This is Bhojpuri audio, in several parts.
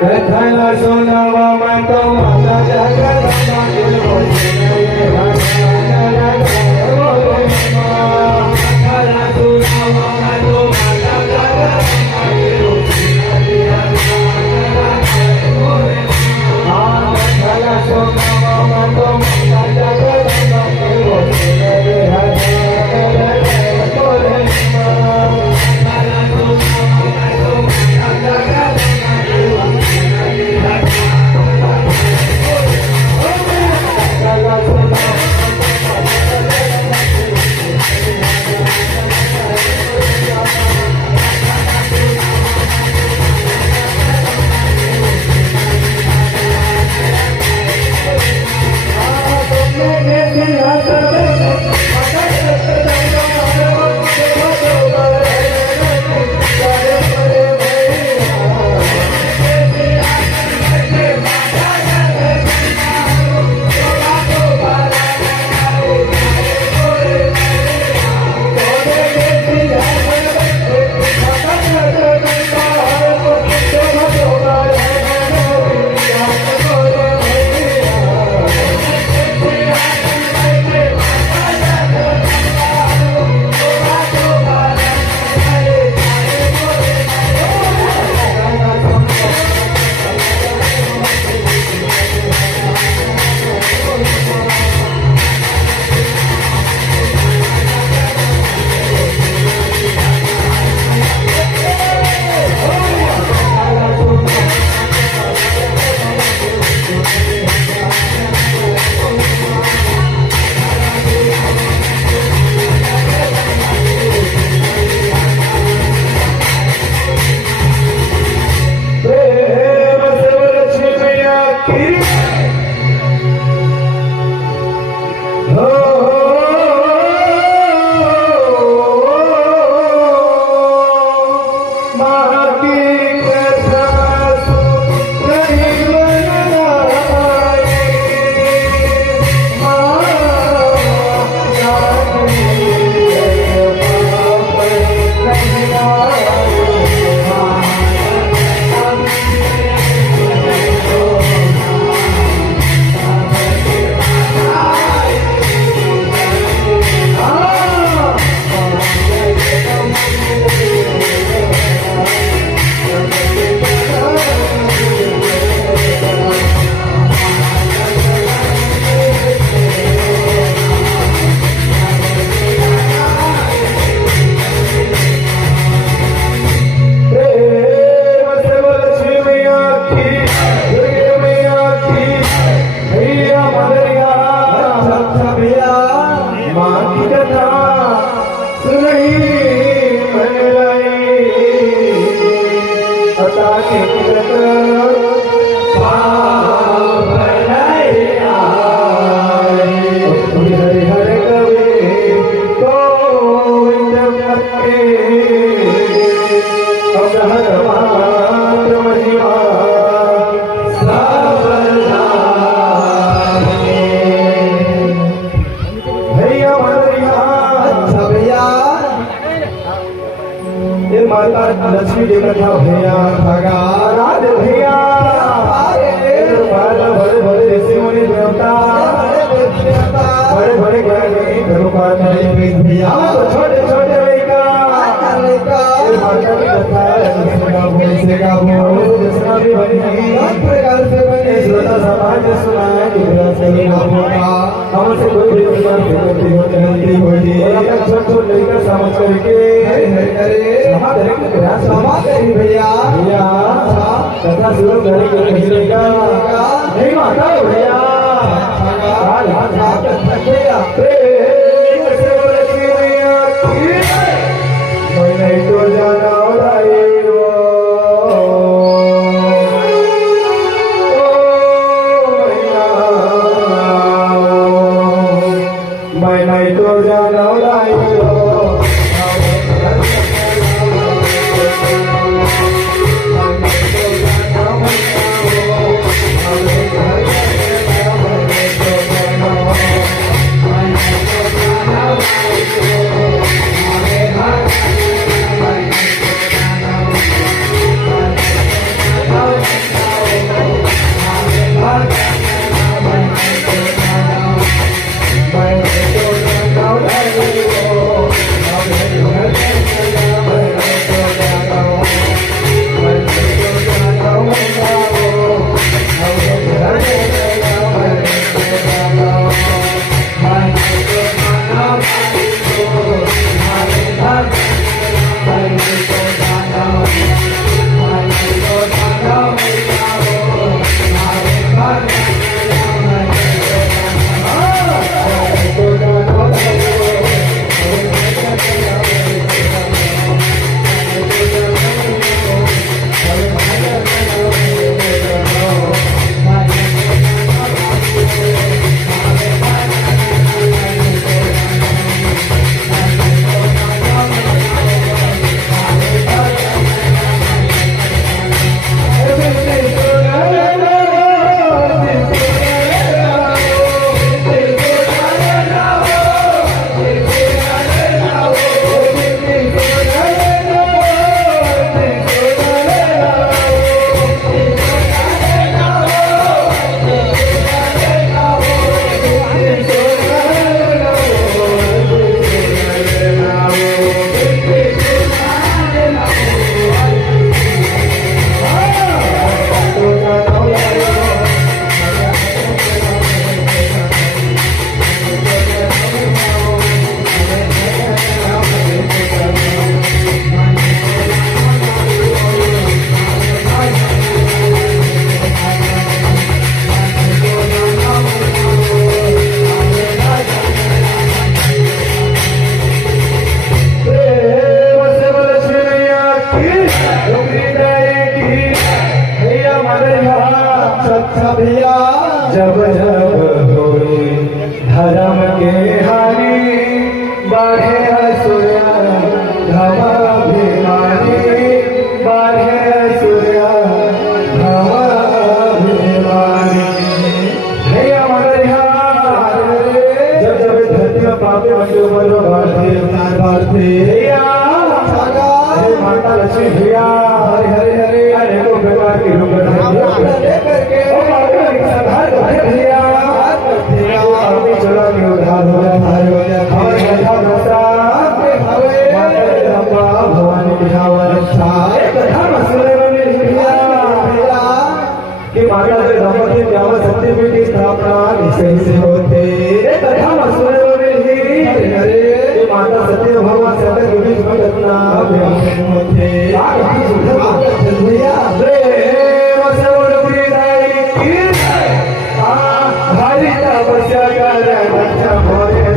कथला सुनावा मैं तो माता जगदम्बा के बोले लक्ष्मी देवता था भैया भगाराज भैया बड़े बड़े ऋषि मुनि देवता बड़े बड़े घरों का भैया छोटे छोटे लड़का समाज सुनाए हमसे कोई लड़का समझ करके भैया कथा शुरू करेंगे नहीं माता भैया नहीं तो जाना मैं नहीं तो जाना जब जब होए धर्म के हानि बढ़े असुर धर्म अभिमानी बढ़े असुर धर्म अभिमानी हे हमारे यहाँ जब जब धरती में पापे बच्चे ऊपर बढ़ते माता लक्ष्मी भैया हरे हरे हरे अनेकों प्रकार के रूप भैया चला के उधार हो जाए भवानी कि माता से दंपति ब्याह सत्य की स्थापना निश्चय से होते माता सत्य भगवान सत्य योगी रत्ना होते भारी तपस्या कर बच्चा भोले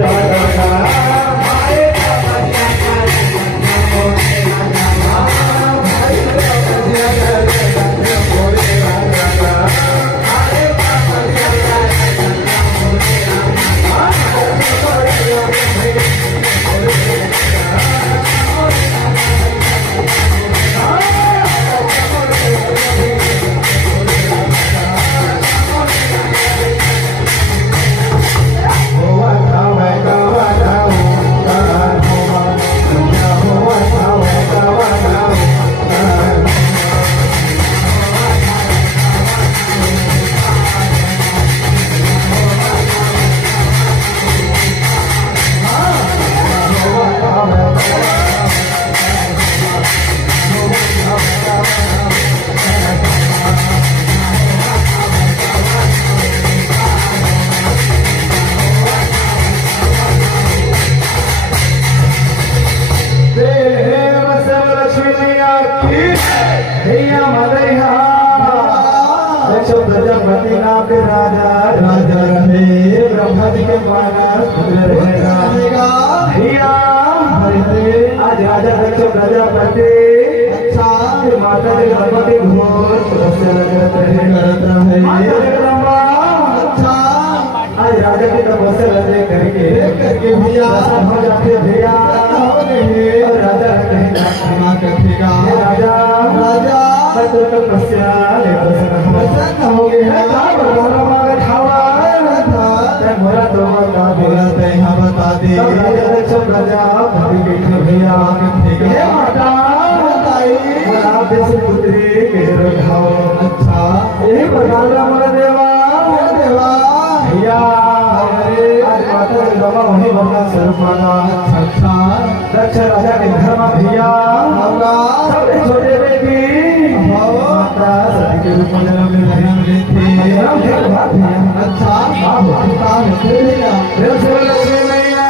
प्रजापति नाम के राजा राजा रहे ब्रह्मा जी के मानस पुत्र रहेगा भैया आज राजा दक्ष प्रजापति अच्छा माता जी गणपति घोर तपस्या करत रहे अच्छा आज राजा की तपस्या लगे करके भैया हो जाते भैया और राजा कहेगा राजा राजा तपस्या हो गया मोरा तो बोला यहाँ बता दे राजा भैया माता पुत्री के रखाओ अच्छा यही बता मोरा देवा भैया आज माता के बाबा वही बता स्वरूप अच्छा दक्ष राजा के घर में भैया सबसे छोटे बेटी माता सती के रूप में जन्म लेते अच्छा लक्ष्मी मैया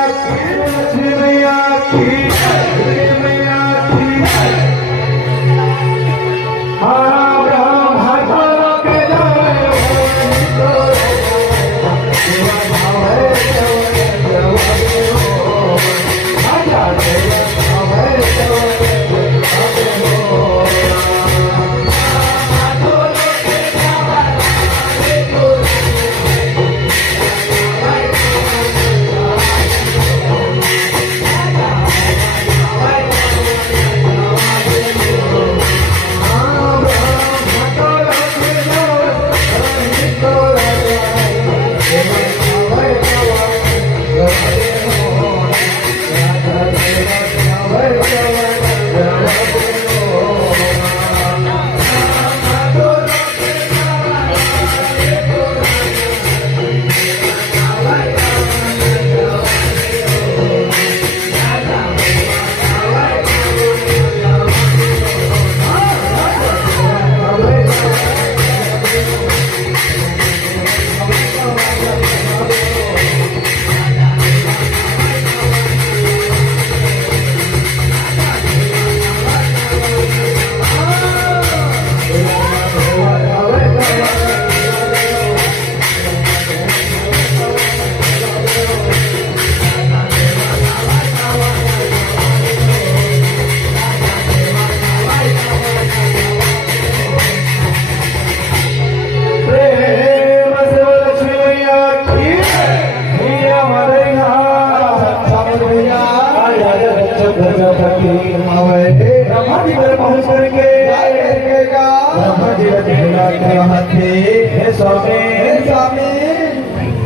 ब्रह्मदेव भेड़ा के हाथे हे स्वामी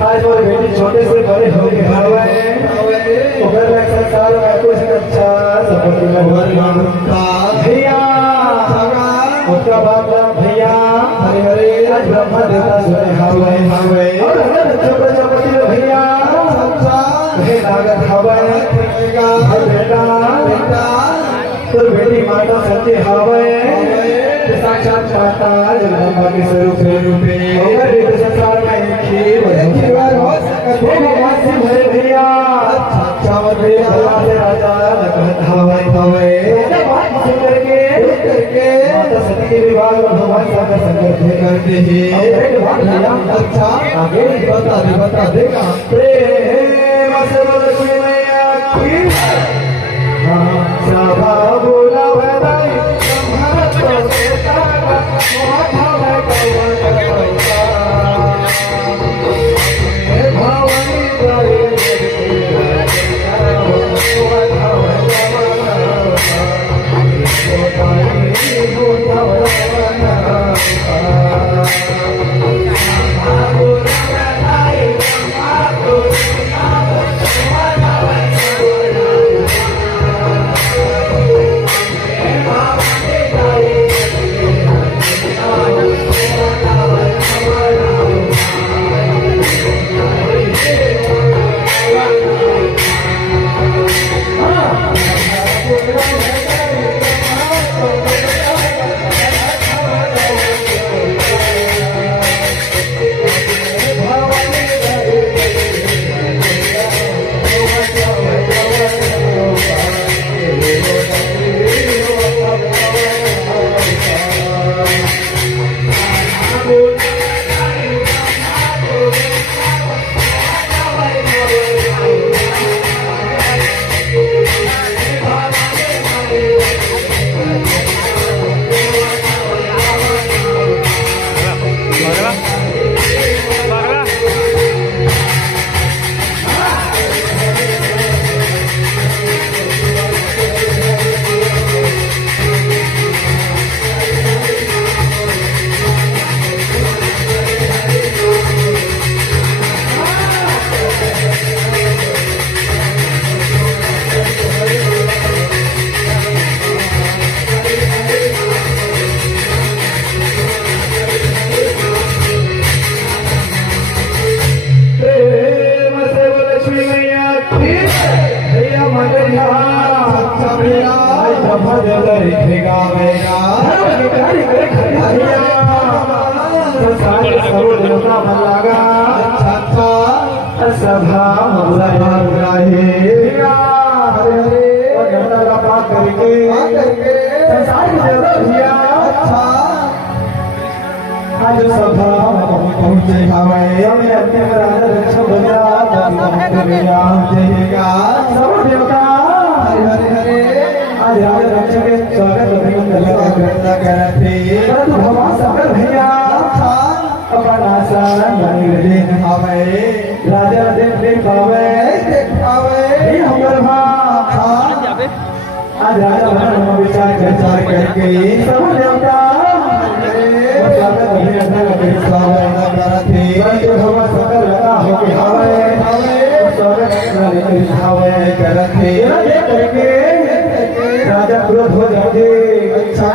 आज वो बेटी छोटे से बड़े हो गए हवे उधर में संसार में कुछ अच्छा सपति में भगवान भैया उसका बाप भैया हरे हरे आज ब्रह्मा देवता सुने हवे और छोटे छोटे भैया हे लागत हवे बेटा तो बेटी माता सत्य हवे साक्षात माता जगदम्बा के स्वरूप संसार में एक बार हो भगवान से भरे भैया अच्छा भगवान से राजा कहत हवे करके माता सती के विवाह में भगवान सागर संकल्प करते हैं अच्छा आगे बता देगा प्रेम से लक्ष्मी मैया की सभा बोला भाई सभा आज सभा पहुंचे हवे सब देवता हरे आज रक्षा के स्वागत अभिनंदन करते भगवान सागर भैया अपना आसन हवे राजा देख पावे हमर आज राजा भगवान विचार करके सब देवता स्वागत अभिनंदन करते भगवान सागर लगा होके हवे स्वागत करके राजा क्रोध हो जाते अच्छा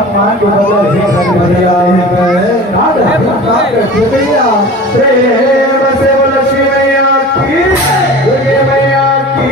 अपमान को बदल प्रेम से लक्ष्मी मैया की दुर्गे मैया की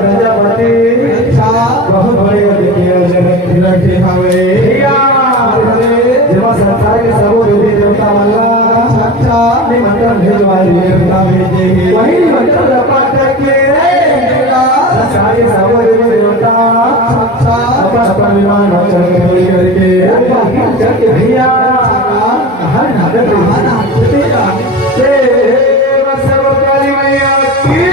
प्रजापति अच्छा बहुत बड़े देखिए जगत रखे हवे जेवा संसार के सब देवी देवता वाला अच्छा ने मंत्र भेजवाई देवता भेजे वही मंत्र लपट के संसार के सब देवी देवता अच्छा अपन विमान चल करके चल के भैया हर नाटक देव सब काली मैया की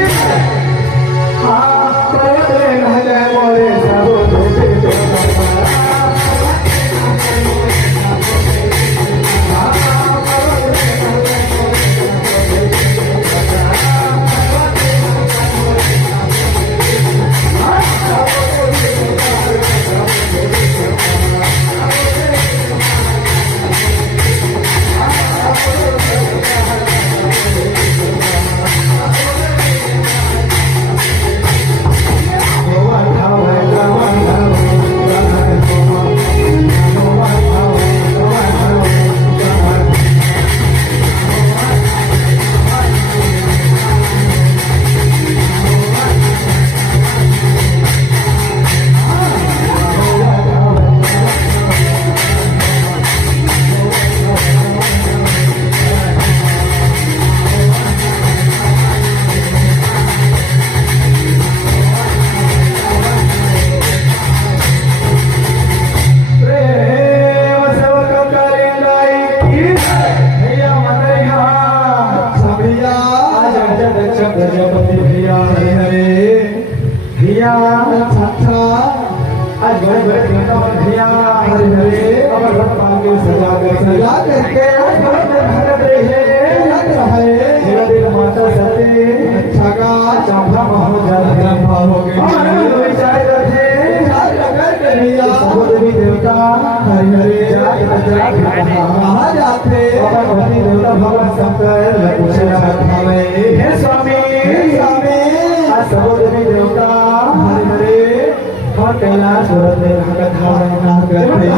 प्रजापति भैया हरे हरे भैया अच्छा आज बड़े बड़े देवता भैया हरे हरे अमर रथ पाके सजा करके आज बहुत मेहनत रहे मेरा दिल माता सते अच्छा का चांदा हो जाता हो गए विचार करते भैया सब देवी देवता हरे हरे कहाँ जाते भगवती देवता भगवान शंकर हे स्वामी सब देवी देवता हरे हरे और कैलाश व्रत में कथा करते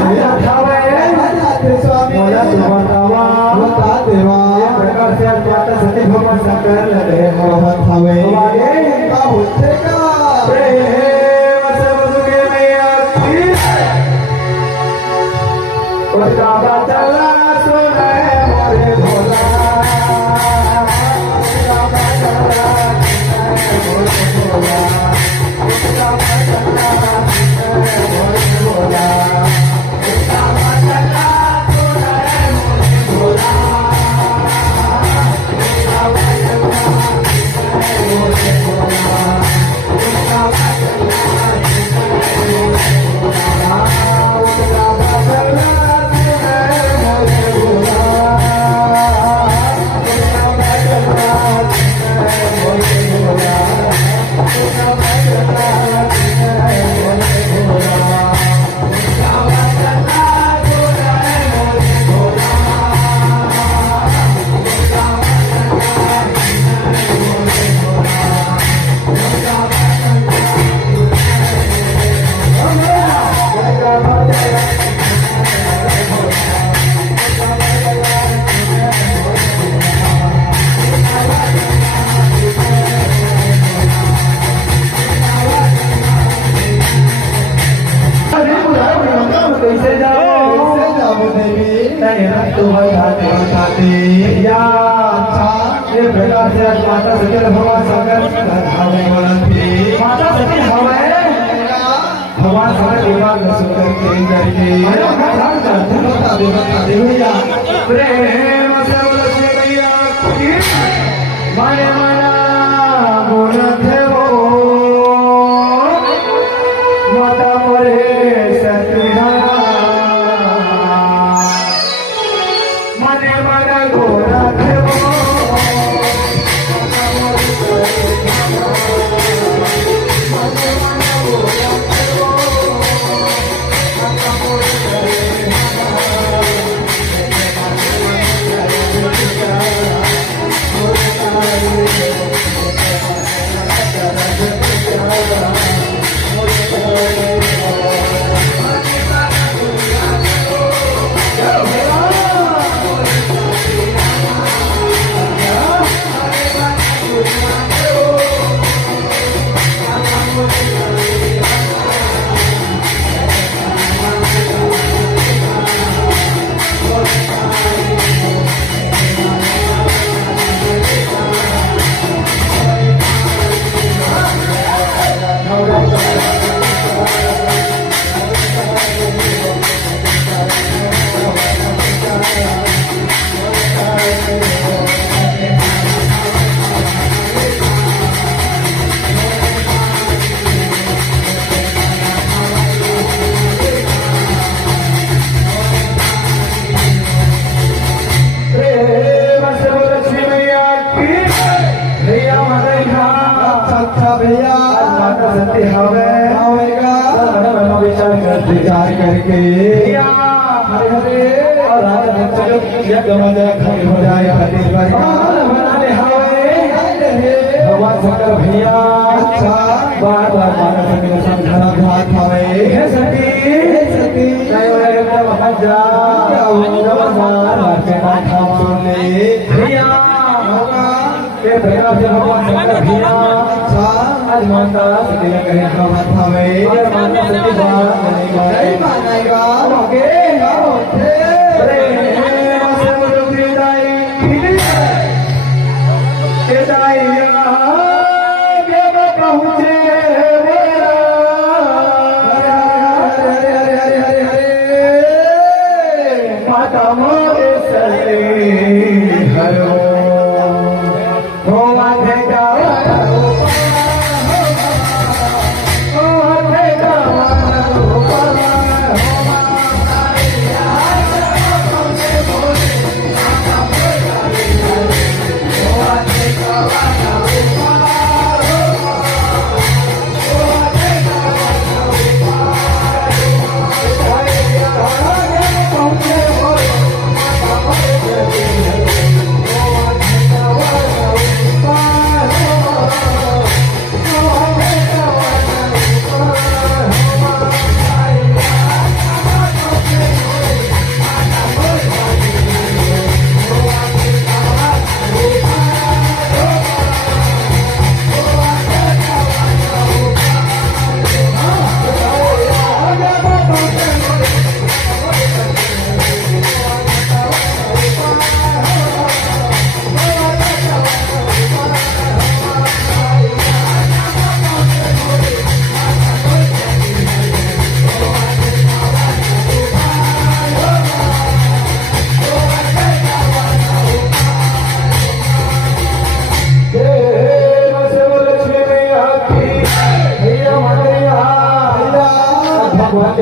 स्वामी बता देवा प्रकार से माता सती भगवान शंकर लगे मोहन हवे चला सुने मोरे भोला प्रकार से माता सती भगवान शंकर माता सती भगवान शंकर विवाह दर्शन करके प्रेम से लक्ष्मी मैया की माया माया गुण देवो माता परे सती मने मन घोड़ा देवो आज माता सती हवे होएगा मन विचार करके हरे हरे और राजा चलो यज्ञ मजा खड़ी हो जाए पति बनाने हवे भगवान शंकर भैया अच्छा बार बार माता सती का समझाना घात हवे हे सती कयो एकदम हजा भैया के भैया से भगवान शंकर भैया आज माता सती ने कहे बात हवे माता सती बात नहीं मानेगा आगे अरे से मुझे विदाई के दाई के पहुंचे माता मोरे सले हरो हो आधे का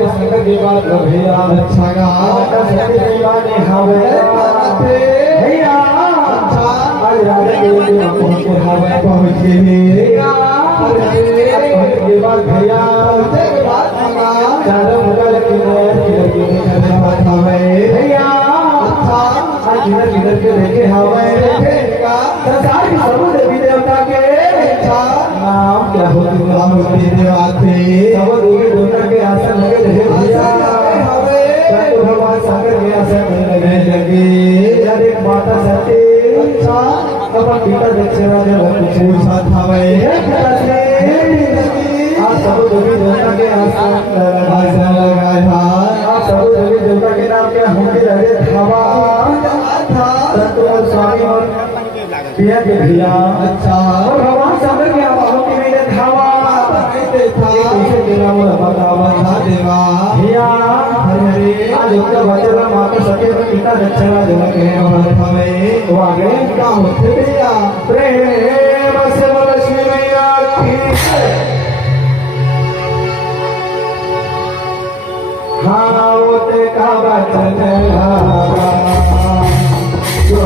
भैया अच्छा गा दीवाने हवे भैया आज राजा के पहुंचे हवे पहुंचे भैया भैया चारों मुगल की बात हवे भैया आज किधर किधर के देखे हवे संसार की सब देवी देवता के नाम क्या होती देवा थे सब देवी देवता के आसन लगे रहे भैया भगवान सागर के आसन लगे लगे यार एक माता सती अच्छा अपन पिता दक्षिणा ने पूछा था भाई आप सब देवी देवता के आसन लगाया था आप सब देवी देवता के नाम क्या होंगे लगे था स्वामी और पिया के भैया अच्छा और भगवान सागर के आवाहों में धावा देवा भैया हरे आज उसका वचन माता सती और पिता दक्षिणा देना कहे हमें वो आगे क्या होते भैया प्रेम से लक्ष्मी मैया की हाँ होते का वचन जो